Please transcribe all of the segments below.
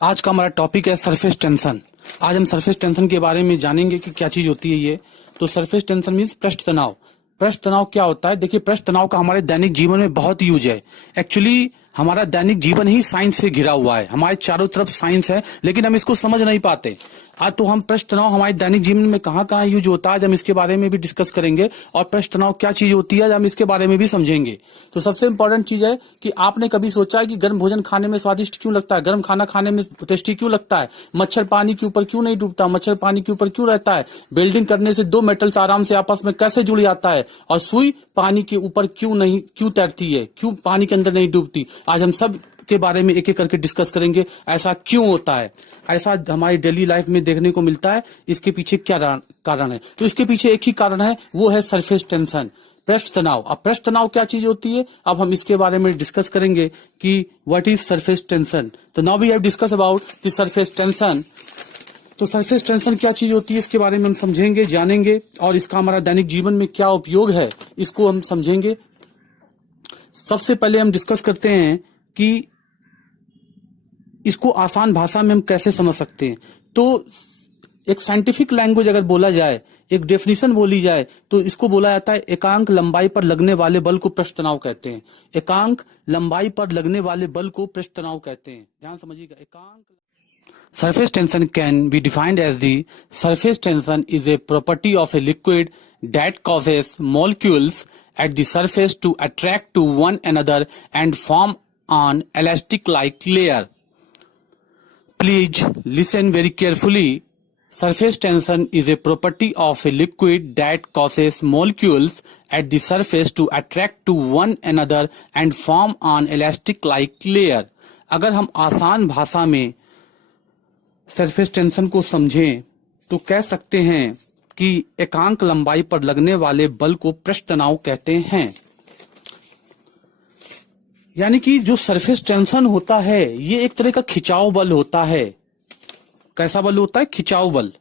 आज का हमारा टॉपिक है सरफेस टेंशन। आज हम सरफेस टेंशन के बारे में जानेंगे कि क्या चीज होती है ये। तो सरफेस टेंशन मीन्स पृष्ठ तनाव। पृष्ठ तनाव क्या होता है? देखिए, पृष्ठ तनाव का हमारे दैनिक जीवन में बहुत यूज है। एक्चुअली हमारा दैनिक जीवन ही साइंस से घिरा हुआ है, हमारे चारों तरफ साइंस है, लेकिन हम इसको समझ नहीं पाते। आज तो हम पृष्ठ तनाव हमारे दैनिक जीवन में कहाँ कहाँ यूज होता है, आज हम इसके बारे में भी डिस्कस करेंगे। और पृष्ठ तनाव क्या चीज होती है, हम इसके बारे में भी समझेंगे। तो सबसे इंपॉर्टेंट चीज है कि आपने कभी सोचा है कि गर्म भोजन खाने में स्वादिष्ट क्यों लगता है, गर्म खाना खाने में टेस्टी क्यों लगता है, मच्छर पानी के ऊपर क्यों नहीं डूबता, मच्छर पानी के ऊपर क्यों रहता है, वेल्डिंग करने से दो मेटल्स आराम से आपस में कैसे जुड़ जाता है, और सुई पानी के ऊपर क्यों तैरती है, क्यों पानी के अंदर नहीं डूबती। आज हम सब के बारे में एक एक करके डिस्कस करेंगे। ऐसा क्यों होता है, ऐसा हमारी डेली लाइफ में देखने को मिलता है, इसके पीछे क्या कारण है। तो इसके पीछे एक ही कारण है, वो है सरफेस टेंशन, पृष्ठ तनाव। अब पृष्ठ तनाव क्या चीज होती है, अब हम इसके बारे में डिस्कस करेंगे कि व्हाट इज सरफेस टेंशन। तो now we have discuss about the surface tension. तो सरफेस टेंशन क्या चीज होती है, इसके बारे में हम समझेंगे, जानेंगे, और इसका हमारा दैनिक जीवन में क्या उपयोग है, इसको हम समझेंगे। सबसे पहले हम डिस्कस करते हैं कि इसको आसान भाषा में हम कैसे समझ सकते हैं। तो एक साइंटिफिक लैंग्वेज अगर बोला जाए, एक डेफिनेशन बोली जाए, तो इसको बोला जाता है एकांक लंबाई पर लगने वाले बल को पृष्ठ तनाव कहते हैं। एकांक लंबाई पर लगने वाले बल को पृष्ठ तनाव कहते हैं। ध्यान समझिएगा, एकांक। Surface tension can be defined as the surface tension is a property of a liquid that causes molecules at the surface to attract to one another and form an elastic-like layer. Please listen very carefully. Surface tension is a property of a liquid that causes molecules at the surface to attract to one another and form an elastic-like layer. अगर हम आसान भाषा में surface tension को समझें तो कह सकते हैं कि एकांक लंबाई पर लगने वाले बल को पृष्ठ तनाव कहते हैं। यानी कि जो सरफेस टेंशन होता है ये एक तरह का खिंचाव बल होता है। कैसा बल होता है? खिंचाव बल।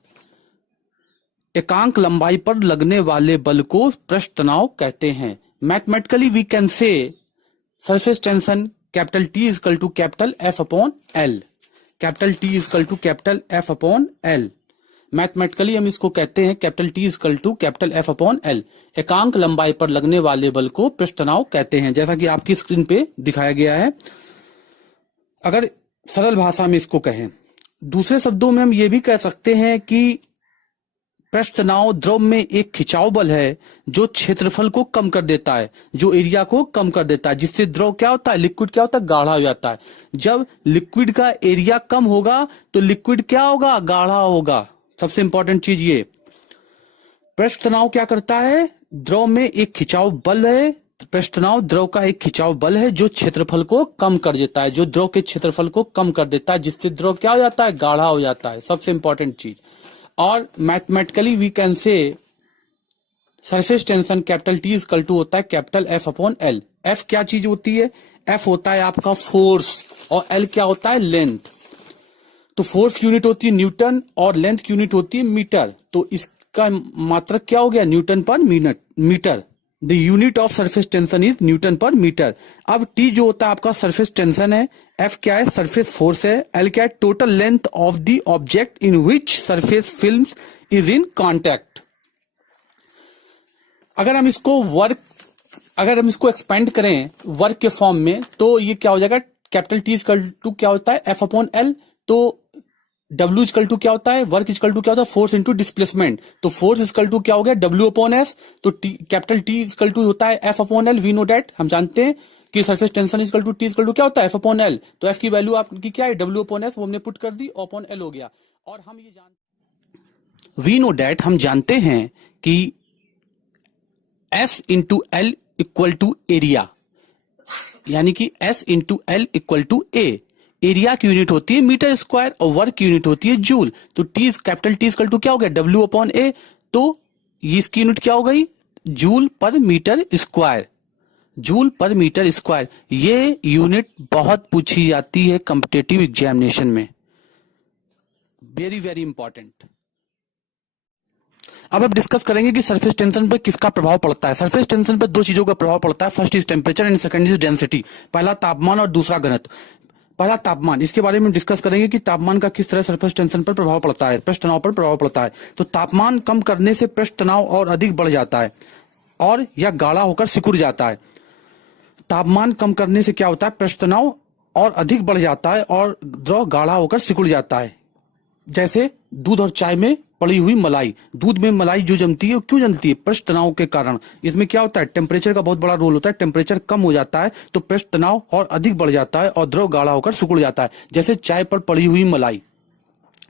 एकांक लंबाई पर लगने वाले बल को पृष्ठ तनाव कहते हैं। Mathematically we can say surface tension capital T equal to capital F upon L। Capital T equal to capital F upon L। Mathematically हम इसको कहते हैं capital T equal to capital F upon L। एकांक लंबाई पर लगने वाले बल को पृष्ठ तनाव कहते हैं, जैसा कि आपकी स्क्रीन पे दिखाया गया है। अगर सरल भाषा में इसको कहें, दूसरे शब्दों में हम ये भी कह सकते हैं कि पृष्ठ तनाव द्रव में एक खिंचाव बल है जो क्षेत्रफल को कम कर देता है, जो एरिया को कम कर देता है, जिससे द्रव क्या होता है, लिक्विड क्या होता है, गाढ़ा हो जाता है। जब लिक्विड का एरिया कम होगा तो लिक्विड क्या होगा, गाढ़ा होगा। सबसे इंपॉर्टेंट चीज ये, पृष्ठ तनाव क्या करता है, द्रव में एक खिंचाव बल है। पृष्ठ तनाव द्रव का एक खिंचाव बल है जो क्षेत्रफल को कम कर देता है, जो द्रव के क्षेत्रफल को कम कर देता है, जिससे द्रव क्या हो जाता है, गाढ़ा हो जाता है। सबसे इंपॉर्टेंट चीज। और mathematically we can say surface tension capital T equal to होता है capital F upon L। F क्या चीज होती है? F होता है आपका फोर्स, और L क्या होता है, लेंथ। तो फोर्स की यूनिट होती है न्यूटन और लेंथ की यूनिट होती है मीटर। तो इसका मात्रक क्या हो गया, newton per metre. The unit of surface tension is newton per metre. अब T जो होता है आपका सरफेस टेंशन है, F क्या है, सरफेस फोर्स है, L क्या है, total length of the object in which surface film is in contact. अगर हम इसको एक्सपेंड करें वर्क के फॉर्म में, तो ये क्या हो जाएगा, कैपिटल T इक्वल टू क्या होता है, F अपॉन L। तो W इक्वल टू क्या होता है, वर्क इक्वल टू क्या होता है, फोर्स इंटू डिस्प्लेसमेंट। तो फोर्स इक्वल टू क्या हो गया, W अपॉन S। तो कैपिटल T इक्वल टू होता है F upon L। We know that, हम जानते हैं कि surface tension equal to T equal to क्या होता है, F अपॉन L। तो F की वैल्यू आपकी क्या है, W अपॉन S, वो हमने पुट कर दी, अपॉन L हो गया। और हम ये वी नो डेट, हम जानते हैं कि S into L equal to area, यानी कि S into L equal to A। Area की यूनिट होती है मीटर स्क्वायर और वर्क की यूनिट होती है जूल। तो कैपिटल T इक्वल टू क्या हो गया, W अपॉन A। तो इसकी यूनिट क्या हो गई, joule per metre square. Joule per metre square ये यूनिट बहुत पूछी जाती है कॉम्पिटिटिव एग्जामिनेशन में, वेरी वेरी इंपॉर्टेंट। अब हम डिस्कस करेंगे कि सरफेस टेंशन पर किसका प्रभाव पड़ता है। सरफेस टेंशन पर दो चीजों का प्रभाव पड़ता है, first is temperature and second is density. पहला तापमान और दूसरा घनत्व। पहला तापमान, इसके बारे में डिस्कस करेंगे कि तापमान का किस तरह सरफेस टेंशन पर प्रभाव पड़ता है, पृष्ठ तनाव पर प्रभाव पड़ता है। तो तापमान कम करने से पृष्ठ तनाव और अधिक बढ़ जाता है और यह गाढ़ा होकर सिकुड़ जाता है। तापमान कम करने से क्या होता है, पृष्ठ तनाव और अधिक बढ़ जाता है और द्रव गाढ़ा होकर सिकुड़ जाता है। जैसे दूध और चाय में पड़ी हुई मलाई, दूध में मलाई जो जमती है वो क्यों जमती है, पृष्ठ तनाव के कारण। इसमें क्या होता है, टेम्परेचर का बहुत बड़ा रोल होता है। टेम्परेचर कम हो जाता है तो पृष्ठ तनाव और अधिक बढ़ जाता है और द्रव गाढ़ा होकर सिकुड़ जाता है। जैसे चाय पर पड़ी हुई मलाई,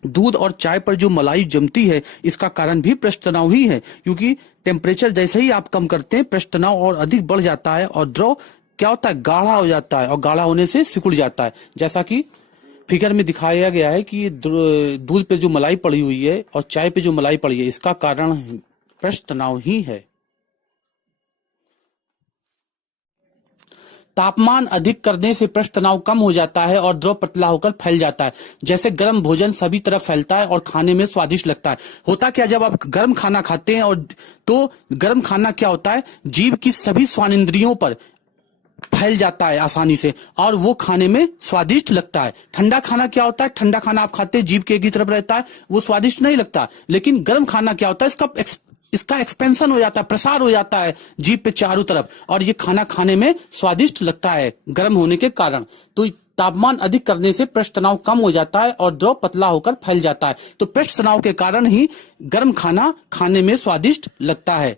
दूध और चाय पर जो मलाई जमती है इसका कारण भी पृष्ठ तनाव ही है, क्योंकि टेम्परेचर जैसे ही आप कम करते हैं पृष्ठ तनाव और अधिक बढ़ जाता है और द्रव क्या होता है, गाढ़ा हो जाता है और गाढ़ा होने से सिकुड़ जाता है। जैसा कि फिगर में दिखाया गया है कि दूध पे जो मलाई पड़ी हुई है और चाय पे जो मलाई पड़ी है इसका कारण पृष्ठ तनाव ही है। तापमान अधिक करने से पृष्ठ तनाव कम हो जाता है और द्रव पतला होकर फैल जाता है। जैसे गर्म भोजन सभी तरफ फैलता है और खाने में स्वादिष्ट लगता है। होता क्या, जब आप गर्म खाना खाते हैं और तो गर्म खाना क्या होता है, जीभ की सभी स्वानिंद्रियों पर फैल जाता है आसानी से और वो खाने में स्वादिष्ट लगता है। ठंडा खाना क्या होता है, ठंडा खाना आप खाते हैं जीभ के एक ही तरफ रहता है, वो स्वादिष्ट नहीं लगता। लेकिन गर्म खाना क्या होता है, इसका एक्सपेंशन हो जाता है, प्रसार हो जाता है जीभ पे चारों तरफ और ये खाना खाने में स्वादिष्ट लगता है गर्म होने के कारण। तो तापमान अधिक करने से पृष्ठ तनाव कम हो जाता है और द्रव पतला होकर फैल जाता है। तो पृष्ठ तनाव के कारण ही गर्म खाना खाने में स्वादिष्ट लगता है।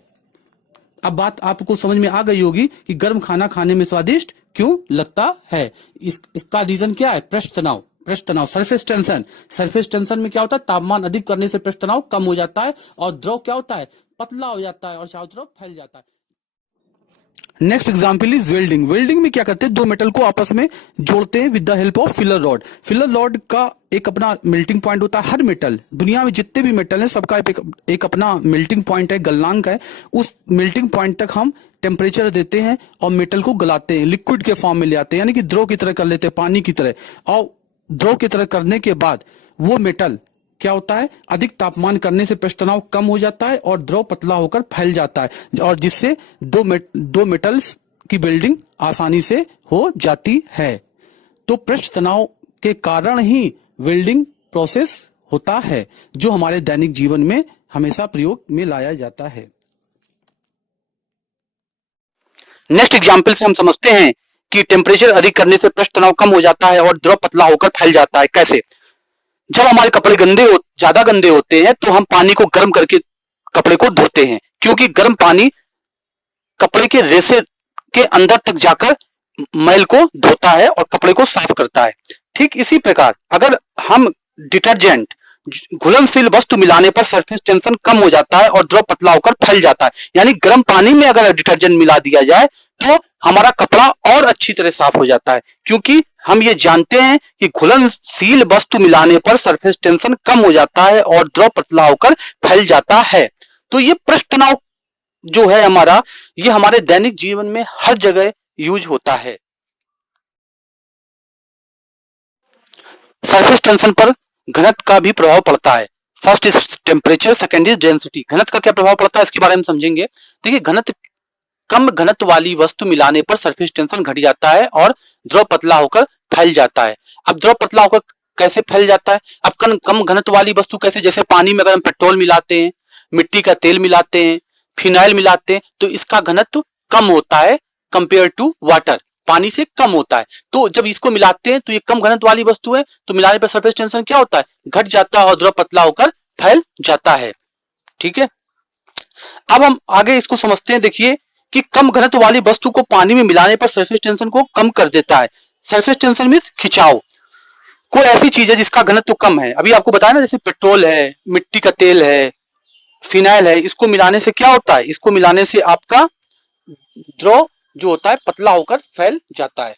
अब बात आपको समझ में आ गई होगी कि गर्म खाना खाने में स्वादिष्ट क्यों लगता है। इसका रीजन क्या है, पृष्ठ तनाव। पृष्ठ तनाव, सरफेस टेंशन। सरफेस टेंशन में क्या होता है, तापमान अधिक करने से पृष्ठ तनाव कम हो जाता है और द्रव क्या होता है, पतला हो जाता है और चारों तरफ फैल जाता है। Next example is welding. Welding में क्या करते हैं, दो मेटल को आपस में जोड़ते हैं with the help of filler rod. Filler rod का एक अपना मेल्टिंग पॉइंट होता है। हर मेटल, दुनिया में जितने भी मेटल हैं सबका एक अपना मेल्टिंग पॉइंट है, गलनांक है। उस मेल्टिंग पॉइंट तक हम टेम्परेचर देते हैं और मेटल को गलाते हैं, लिक्विड के फॉर्म में ले आते हैं, यानी कि द्रव की तरह कर लेते हैं, पानी की तरह। और द्रव की तरह करने के बाद वो मेटल क्या होता है, अधिक तापमान करने से पृष्ठ तनाव कम हो जाता है और द्रव पतला होकर फैल जाता है और जिससे दो मेटल्स की वेल्डिंग आसानी से हो जाती है। तो पृष्ठ तनाव के कारण ही वेल्डिंग प्रोसेस होता है जो हमारे दैनिक जीवन में हमेशा प्रयोग में लाया जाता है। नेक्स्ट एग्जाम्पल से हम समझते हैं कि टेम्परेचर अधिक करने से पृष्ठ तनाव कम हो जाता है और द्रव पतला होकर फैल जाता है। कैसे? जब हमारे कपड़े ज्यादा गंदे होते हैं तो हम पानी को गर्म करके कपड़े को धोते हैं, क्योंकि गर्म पानी कपड़े के रेशे के अंदर तक जाकर मैल को धोता है और कपड़े को साफ करता है। ठीक इसी प्रकार अगर हम डिटर्जेंट, घुलनशील वस्तु मिलाने पर सरफेस टेंशन कम हो जाता है और द्रव पतला होकर फैल जाता है। यानी गर्म पानी में अगर डिटर्जेंट मिला दिया जाए तो हमारा कपड़ा और अच्छी तरह साफ हो जाता है, क्योंकि हम ये जानते हैं कि घुलनशील वस्तु मिलाने पर सरफेस टेंशन कम हो जाता है और द्रव पतला होकर फैल जाता है। तो ये पृष्ठ तनाव जो है हमारा, ये हमारे दैनिक जीवन में हर जगह यूज होता है। सरफेस टेंशन पर घनत्व का भी प्रभाव पड़ता है। First is temperature, second is density. घनत्व का क्या प्रभाव पड़ता है इसके बारे में समझेंगे। देखिए, कम घनत्व वाली वस्तु मिलाने पर सरफेस टेंशन घट जाता है और द्रव पतला होकर फैल जाता है। अब द्रव पतला होकर कैसे फैल जाता है? अब कम घनत्व वाली वस्तु कैसे? जैसे पानी में अगर हम पेट्रोल मिलाते हैं, मिट्टी का तेल मिलाते हैं, फिनाइल मिलाते हैं, तो इसका घनत्व कम होता है कंपेयर टू वाटर, पानी से कम होता है। तो जब इसको मिलाते हैं तो ये कम घनत्व वाली वस्तु है, तो मिलाने पर सरफेस टेंशन क्या होता है, घट जाता है और द्रव पतला होकर फैल जाता है। ठीक है, अब हम आगे इसको समझते हैं। देखिए कि कम घनत्व वाली वस्तु को पानी में मिलाने पर सरफेस टेंशन को कम कर देता है। सरफेस टेंशन मींस खिंचाव। कोई ऐसी चीज है जिसका घनत्व कम है, अभी आपको बताया ना, जैसे पेट्रोल है, मिट्टी का तेल है, फिनाइल है, इसको मिलाने से क्या होता है, इसको मिलाने से आपका द्रव जो होता है पतला होकर फैल जाता है।